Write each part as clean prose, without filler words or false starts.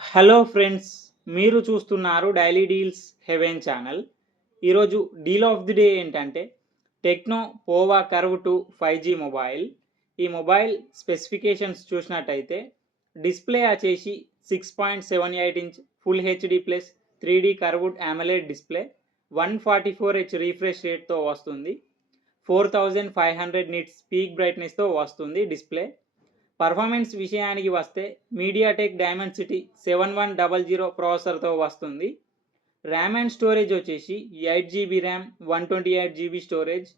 Hello friends, మీరు చూస్తున్నారు daily deals heaven channel. ఈరోజు డీల్ ఆఫ్ ది డే ఏంటంటే Tecno Pova curve 2 5G mobile. ఈ మొబైల్ స్పెసిఫికేషన్స్ చూసినట్టయితే డిస్ప్లే వచ్చేసి 6.78 inch full HD plus 3D curved AMOLED display, 144Hz refresh రేట్తో వస్తుంది. 4500 nits peak బ్రైట్నెస్తో వస్తుంది డిస్ప్లే. పర్ఫార్మెన్స్ విషయానికి వస్తే మీడియాటెక్ డైమెన్సిటీ 7100 ప్రాసెసర్తో వస్తుంది. ర్యామ్ అండ్ స్టోరేజ్ వచ్చేసి 8GB RAM, 128GB storage,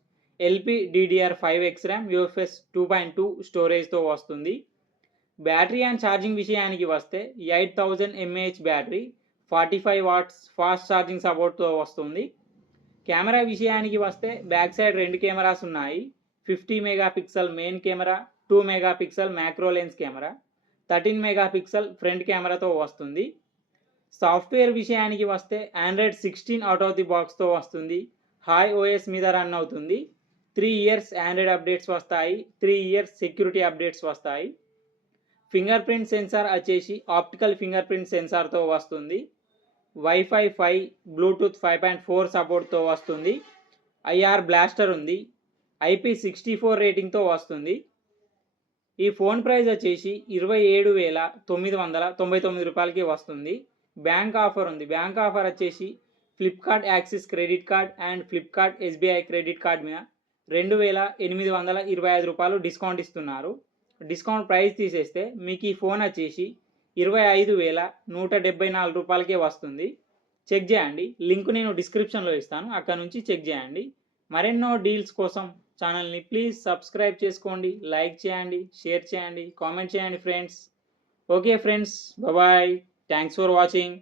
LPDDR5X RAM, UFS 2.2 స్టోరేజ్తో వస్తుంది. బ్యాటరీ అండ్ ఛార్జింగ్ విషయానికి వస్తే 8000 mAh battery, 45 watts fast charging సపోర్ట్తో వస్తుంది. కెమెరా విషయానికి వస్తే బ్యాక్ సైడ్ 2 కెమెరాస్ ఉన్నాయి. 50 megapixel main camera, 2 megapixel macro lens camera, 13 megapixel front కెమెరాతో వస్తుంది. సాఫ్ట్వేర్ విషయానికి వస్తే ఆండ్రాయిడ్ 16 అవుట్ ఆఫ్ ది బాక్స్తో వస్తుంది. హై ఓఎస్ మీద రన్ అవుతుంది. 3 ఇయర్స్ ఆండ్రాయిడ్ అప్డేట్స్ వస్తాయి, 3 ఇయర్స్ సెక్యూరిటీ అప్డేట్స్ వస్తాయి. ఫింగర్ ప్రింట్ సెన్సార్ వచ్చేసి ఆప్టికల్ ఫింగర్ ప్రింట్ సెన్సార్తో వస్తుంది. వైఫై 5, బ్లూటూత్ 5.4 సపోర్ట్తో వస్తుంది. ఐఆర్ బ్లాస్టర్ ఉంది. IP64 రేటింగ్తో వస్తుంది. ఈ ఫోన్ ప్రైస్ వచ్చేసి 27,999 రూపాయలకి వస్తుంది. బ్యాంక్ ఆఫర్ ఉంది. బ్యాంక్ ఆఫర్ వచ్చేసి Flipkart axis credit card and Flipkart SBI credit card మీద 2,825 రూపాయలు డిస్కౌంట్ ఇస్తున్నారు. డిస్కౌంట్ ప్రైస్ తీసేస్తే మీకు ఈ ఫోన్ వచ్చేసి 25,174 రూపాయలకే వస్తుంది. చెక్ చేయండి. లింక్ నేను డిస్క్రిప్షన్లో ఇస్తాను, అక్కడ నుంచి చెక్ చేయండి. మరెన్నో డీల్స్ కోసం ఛానల్ని ప్లీజ్ సబ్స్క్రైబ్ చేసుకోండి, లైక్ చేయండి, షేర్ చేయండి, కామెంట్ చేయండి friends. Okay friends, bye. Thanks for watching.